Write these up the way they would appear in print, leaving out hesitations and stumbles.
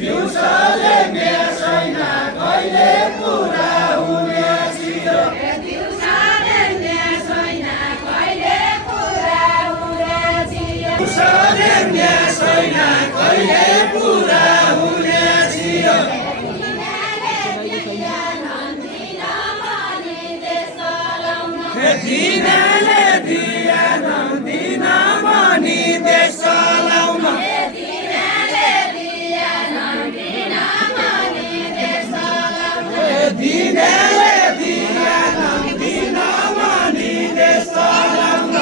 दिउँसोले मेसैन कहिले पुरा हुने थियो दिउँसोले मेसैन कहिले पुरा हुने थियो दिउँसोले मेसैन कहिले पुरा हुने थियो दिनले दिएन दिन मनी देश चलाउन दिनले दिएन दिन मनी देश चलाउन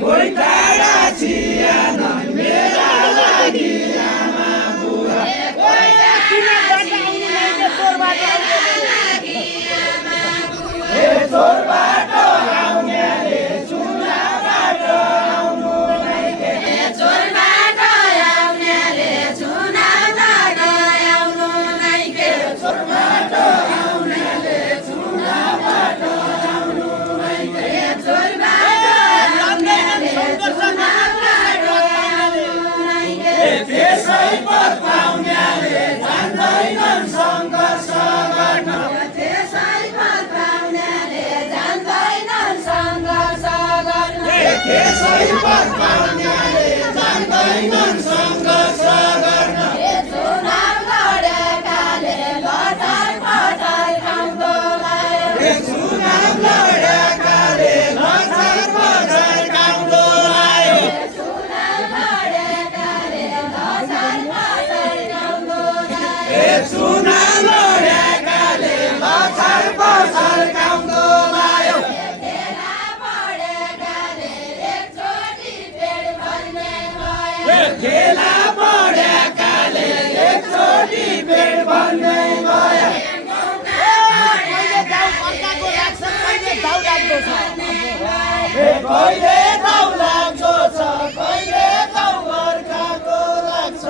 कोही टाढा छिएन मेरा लागि आमा बुवा चोरबाट आउनेले चुनाबाट आउनु नैके चोरबाट आउनेले चुनाबाट आउनु नैके चोरबाट आउनेले चुनाबाट आउनु नैके चोरबाट आउनेले चुनाबाट आउनु नैके त्यसै पत्काउनेले जान्दैनन् सङ्घर्ष गर्न त्यसै पत्काउनेले जान्दैनन् सङ्घर्ष गर्न त्यसै पत्काउनेले जान्दैनन् सङ्घर्ष गर्न चुनाव लडेकाले लटार पटार खाउँदो लायो चुनाव लडेकाले लचार पचार काउँदो आयो चुनाव लडेकाले लटार पटार खाउँदो लायो चुनाव लडेकाले लचार पचार काउँदो लायो खेला पढेकाले एकचोटि पेट भर्ने भयो खेला पढेकाले एकचोटि पेट भन्ने भयो कहिले गाउँ लाग्दो छ कहिले गाउँ अर्काको लाग्छ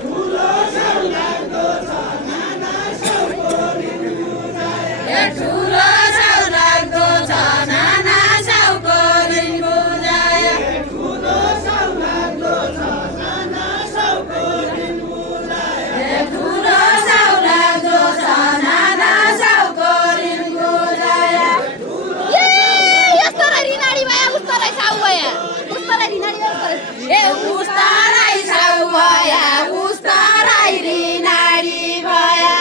ठुलो साउ लाग्दो छ नाना साउको ऋण बुझायो ठुलो साउ लाग्दो छ नाना साउको ऋण बुझायो ठुलो साउ लाग्दो छ नाना साउको ऋण बुझायो ठुलो साउ लाग्दो छ नाना साउको ऋण बुझायो यस्तो रै रिनाडी भयो उस्तो रै साउ भयो उस्तो रै रिनाडी भयो ए उस्ता राई साउ भया उस्ता राई रिनाडी भया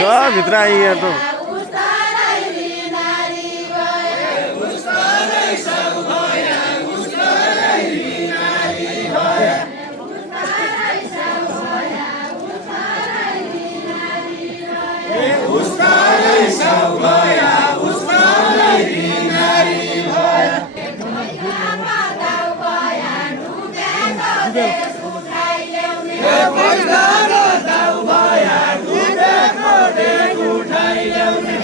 सब भित्र आइयो त उस्ता राई रिनाडी भया उस्तारै साउ भया उस्तारै रिनारी भया पाताउ भया ढुकेको देश उठाइ ल्याउने पैसाको दाउ भया डुबेको डेक उठाइ ल्याउने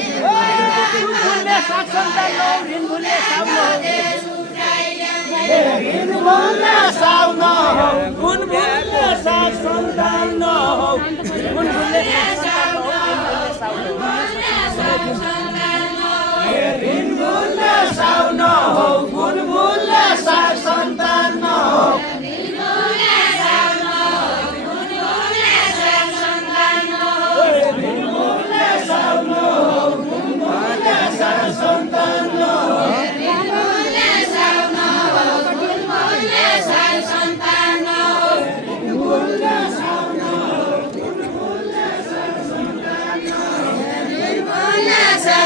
ऋण भुल्ने साउ नहौ गुण भुल्ने साग सन्तान नहौ ऋण भुल्ने साउ नहौ गुण भुल्ने साग सन्तान नहौ Sa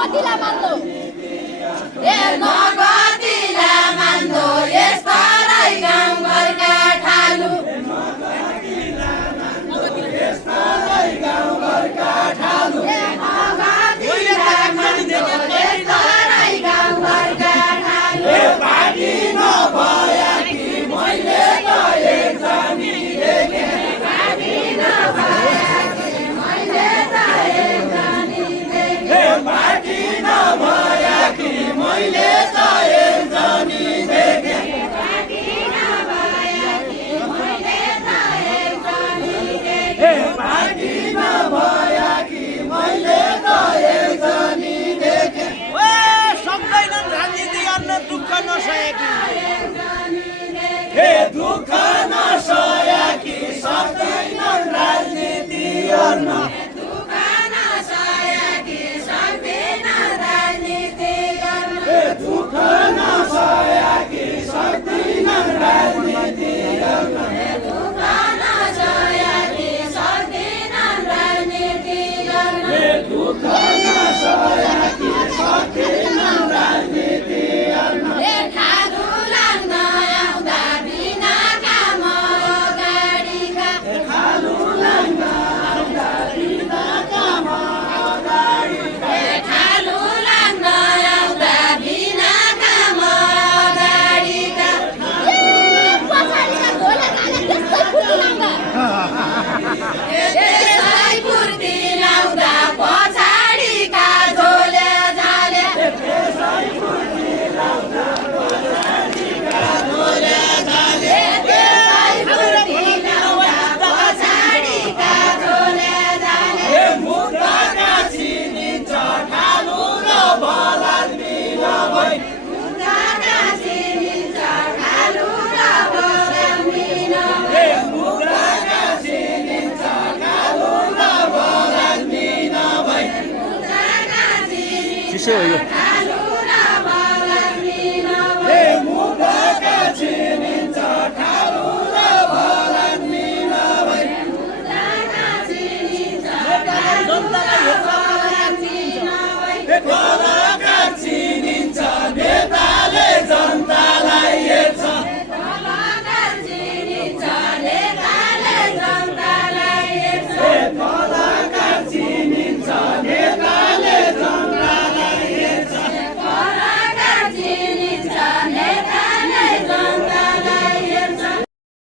नगतिला मान्दो नगतिला मान्दो यस्तरै गाउँघरका ठालु दुःख नसकेकी सक्दैनन् राजनीति गर्न दुःख नसकेकी सक्दैनन् राजनीति गर्न दुःख नसकेकी सक्दैनन् राजनीति गर्न दुःख नसकेकी सक्दैनन् राजनीति गर्न दुःख नसकेकी सक्दैनन् राजनीति गर्न चिसो हो यो